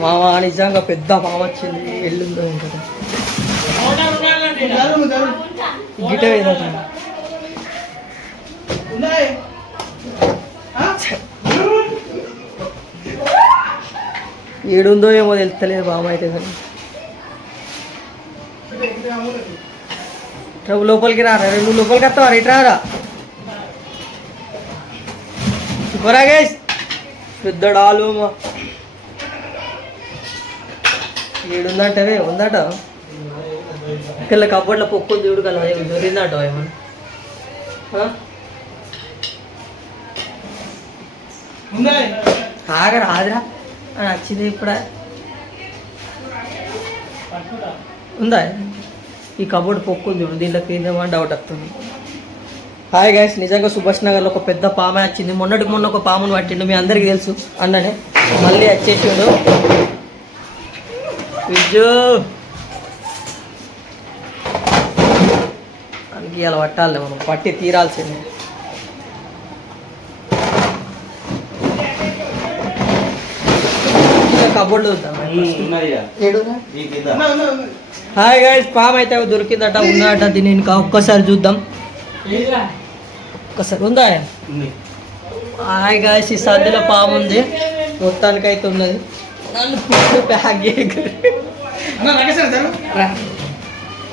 మామ నిజంగా పెద్ద పాము వచ్చింది. ఎల్లుందో ఇంకా గిట ఏడుందో ఏమో తెలుస్తలేదు బామ అయితే. కానీ నువ్వు లోపలికి రారా, నువ్వు లోపలికి వస్తావా? రేటు రారా కొరాగేష్ పెద్ద డాలు ఏడుందంటే ఉందట. ఇక్కడ కబ్బడ్లో పొక్కులు చూడు కదా దొరిందట ఏమన్నా. ఆగరా ఆదిరా అని వచ్చింది ఇప్పుడా ఉందా ఈ కబోర్డ్ పొక్కులు చూడు, దీంట్లో తిందామని డౌట్ వస్తుంది. హాయ్ గైస్, నిజంగా సుభాష్ నగర్లో ఒక పెద్ద పాము వచ్చింది. మొన్న ఒక పామును పట్టిండు, మీ అందరికీ తెలుసు అన్ననే. మళ్ళీ వచ్చేసాడు విజు అందుకే ఇలా పట్టాలి, మనం పట్టి తీరాల్సిందే. కబోర్డ్ చూద్దాం. హాయ్ గైస్, పాము అయితే దొరికిందట, ఉన్నదట. దీన్ని ఇంకా ఒక్కసారి చూద్దాం. ఒక్కసారి ఉందా? హాయ్ గైస్, ఈ సందులో పాము ఉంది, మొత్తానికి అయితే ఉన్నది. నన్ను ప్యాక్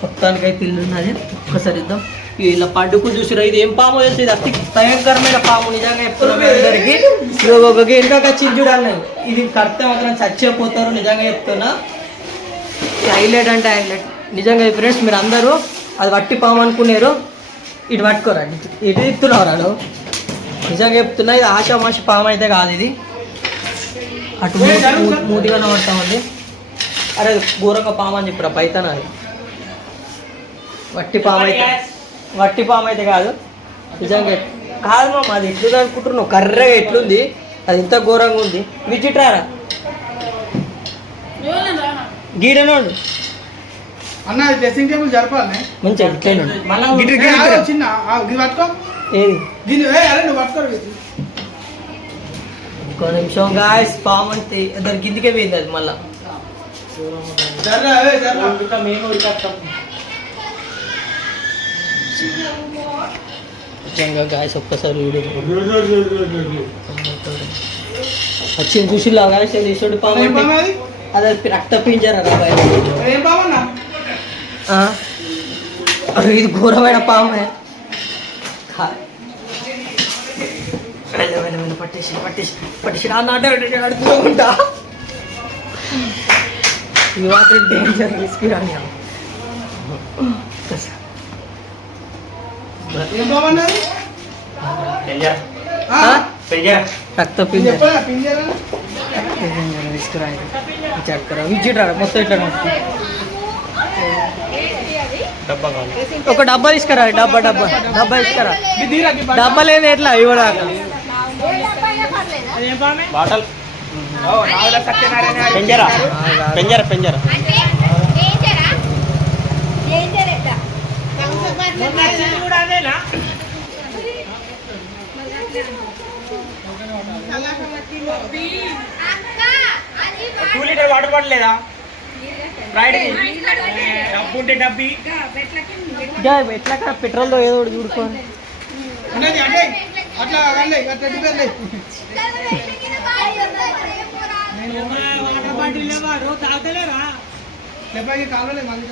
మొత్తానికి అయితే ఇల్లు ఉన్నది. ఒక్కసారి ఇద్దాం. ఇలా పడ్డుకు చూసిరా, ఇది ఏం పాము తెలుసు? ఇది అతి భయంకరమైన పాము. నిజంగా చెప్తున్నాం అందరికి. ఒక ఇంకొక చింజుడు అన్నది, ఇది కడితే మాత్రం చచ్చిపోతారు. నిజంగా చెప్తున్నా, హైలైట్ అంటే హైలైట్. నిజంగా ఫ్రెండ్స్, మీరు అందరూ అది వట్టి పాము అనుకున్నారు, ఇటు పట్టుకోరండి, ఇటు ఇస్తున్నారు. నిజంగా చెప్తున్నా, ఇది ఆషామాషి పాము అయితే కాదు. ఇది అటు మూతిగానే పడతామండి. అరే ఘోరంగా పాము అని చెప్పిరా పైతాన. అది వట్టి పాము అయితే కాదు. నిజంగా కాదు మామ, అది ఎట్లుంది అనుకుంటున్నావు? కర్రగా ఎట్లుంది, అది ఇంత ఘోరంగా ఉంది. విచిట్రారా గీడనోడు అన్న, డ్రెస్సింగ్ టేబుల్ జరపాలి మంచిగా. ఇంకో నిమిషం గాయస్, పాము అంటే ఇద్దరు కిందికే పోయింది అది. మళ్ళా నిజంగా గాయస్ ఒక్కసారి వచ్చింది చూసిలా గాయస్. తీసుడు పాము అదే రక్త పింజరా రాబాయ్. ఇది ఘోరమైన పామే. పట్టేసి అడుగుతుంటా. ఈ మాత్రం డేంజర్ తీసుకురాని. రక్త పింజరా తీసుకురా. చక్కరా విజిట్రా మొత్తం ఇట్లా ఒక డబ్బా తీసుకురా. డబ్బా తీసుకురా. డబ్బా లేదు ఎట్లా ఇవ్వడాక బాటల్ పెంజరా పెంజరా పెంజరా. టూ లీటర్ వాటర్ బాటిల్ లేదా? డబ్బు ఉంటే డబ్బి ఎట్లా పెట్రోల్ ఏదో ఒకటి చూడుకోండి. అట్లా వాటర్ బాటిల్ లేవా? రోజు తాగుతలేరా? లేపాకి కావాలే మంది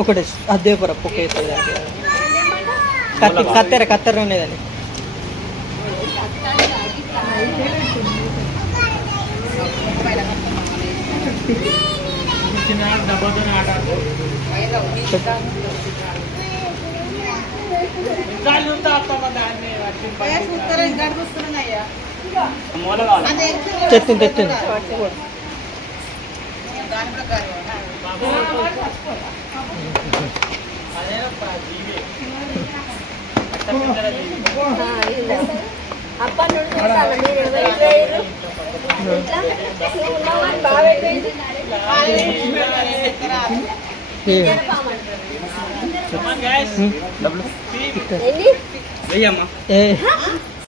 ఒకటి అదే పొర పొక్క కత్తెర ఉండేదండి. తెచ్చింది తెచ్చింది అప్ప నుండి చూస్తాను మీరు ఎవరు వేయరు ఇట్లా నువ్వు ఉన్నావు అని బాగా అయిపోయింది డబ్బులు ఎన్ని ఏ